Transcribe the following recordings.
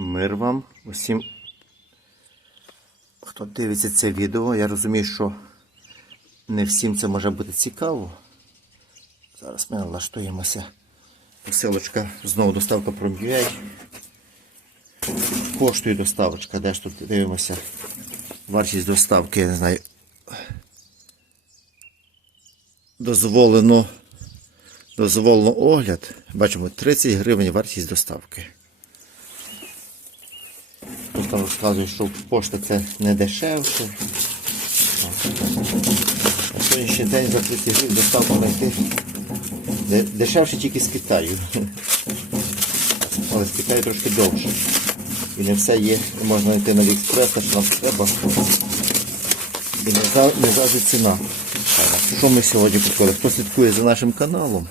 Мир вам усім, хто дивиться це відео. Я розумію, що не всім це може бути цікаво. Зараз ми налаштуємося. Посилочка, знову доставка пром'ює. Коштує доставочка. Де ж тут дивимося? Вартість доставки, я не знаю. Дозволено. Дозволено огляд. Бачимо 30 гривень вартість доставки. Тут розказує, що пошта це не дешевше. На сьогоднішній день за 30 гривень доставку знайти дешевше тільки з Китаю. Але з Китаю трошки довше. І не все є, можна йти на Аліекспрес, а що нам треба. І не, за- не завжди ціна. Що ми сьогодні купили? Хто слідкує за нашим каналом?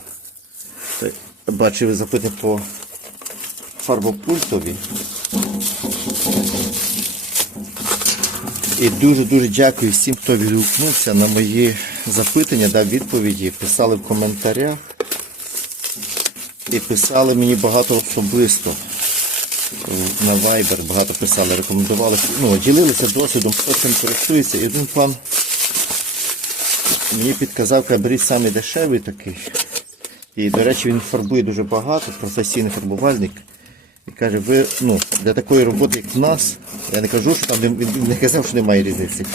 бачив запити по фарбопультові. І дуже-дуже дякую всім, хто відгукнувся на мої запитання, дав відповіді, писали в коментарях і писали мені багато особисто. На Viber багато писали, рекомендували, ну, ділилися досвідом, хто цим користується. І один пан мені підказав, каже, беріть самий дешевий такий. І, до речі, він фарбує дуже багато, професійний фарбувальник. І каже, ви ну, для такої роботи, як в нас, я не кажу, що там він не казав, що немає різниці.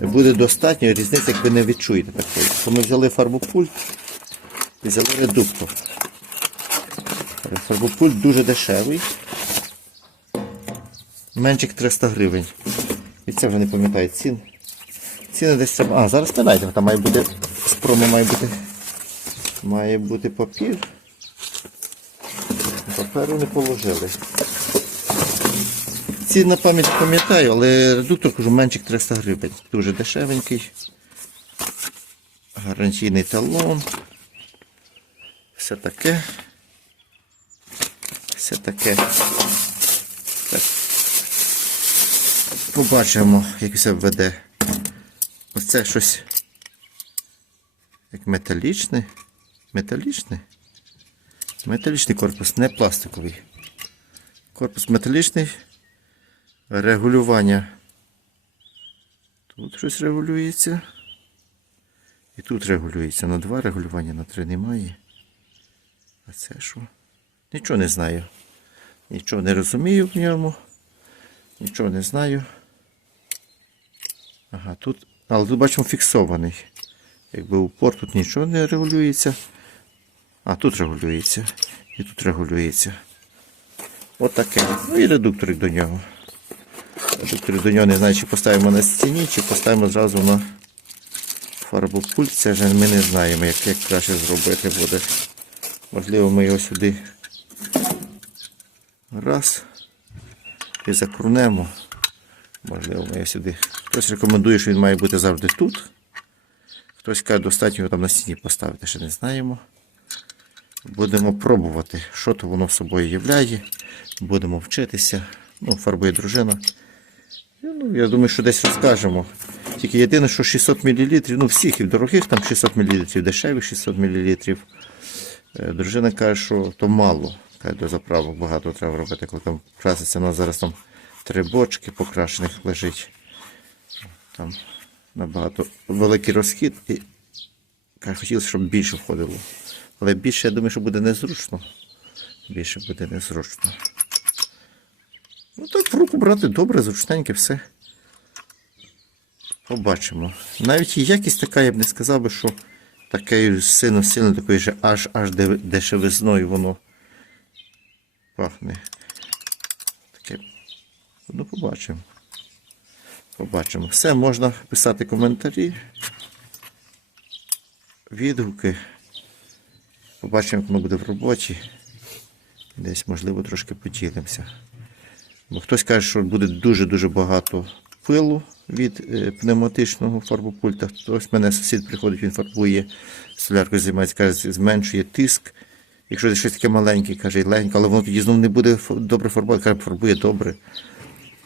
Буде достатньо різниці, як ви не відчуєте такої. То ми взяли фарбопульт і взяли редуктор. Фарбопульт дуже дешевий. Менчик 300 гривень. І це вже не пам'ятаю цін. Ціни десь. А, зараз спинайте, там має бути з має бути. Має бути папір. Паперу не положили. Ці на пам'ять пам'ятаю, але редуктор кажу менчик 300 гривень. Дуже дешевенький. Гарантійний талон. Все таке. Все таке. Так. Побачимо, як все введе. Оце щось як металічне. Металічний? Металічний корпус, не пластиковий. Корпус металічний. Регулювання. Тут щось регулюється. І тут регулюється. На два регулювання, на три немає. А це що? Нічого не знаю. Нічого не розумію в ньому. Нічого не знаю. Ага, тут. Але тут бачимо фіксований. Якби упор тут нічого не регулюється. А тут регулюється. І тут регулюється. От таке. Ну і редукторик до нього. Редукторик до нього не знаю, чи поставимо на стіні, чи поставимо зразу на фарбопульт. Це вже ми не знаємо, як, як краще зробити буде. Можливо, ми його сюди раз і закрунемо. Можливо, ми його сюди. Хтось рекомендує, що він має бути завжди тут. Хтось каже, достатньо його там на стіні поставити, ще не знаємо. Будемо пробувати, що то воно собою являє. Будемо вчитися. Ну, фарбує дружина. Ну, я думаю, що десь розкажемо. Тільки єдине, що 600 мл, ну всіх і дорогих там 600 мл, дешевих 600 мл. Дружина каже, що то мало. Каже, до заправок багато треба робити, коли там краситься. У нас зараз там три бочки покрашених лежить. Там набагато великий розхід. І каже, хотілося, щоб більше входило. Але більше, я думаю, що буде незручно. Більше буде незручно. Ну так, в руку брати добре, зручненьке все. Побачимо. Навіть якість така, я б не сказав би, що такою сильно сильно такою же аж аж де- дешевизною воно пахне. Таке. Ну, побачимо. Побачимо. Все, можна писати коментарі, відгуки. Побачимо, як воно буде в роботі. Десь, можливо, трошки поділимося. Бо хтось каже, що буде дуже-дуже багато пилу від е, пневматичного фарбопульта. Хтось мене сусід приходить, він фарбує, соляркою займається, каже, зменшує тиск. Якщо це щось таке маленьке, каже, легенько, але воно тоді знову не буде добре фарбувати, каже, фарбує добре.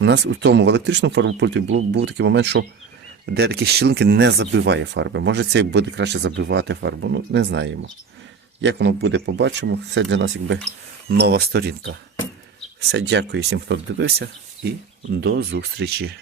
У нас у тому в електричному фарбопульті було, був такий момент, що деякі щілинки не забиває фарби. Може це буде краще забивати фарбу. Ну, не знаємо. Як воно буде, побачимо. Це для нас якби нова сторінка. Все, дякую всім, хто дивився, і до зустрічі.